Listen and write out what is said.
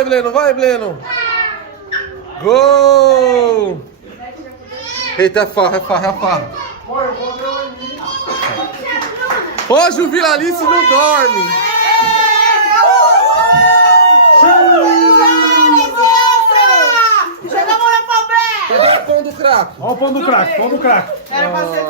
Vai, Bleno, vai, Bleno. Gol! Eita, é farra. Hoje o Vila Alice não dorme. Joga a bola pra pé! Cadê o pão do craque? Olha o pão do craque, pão do craque. Era pra ser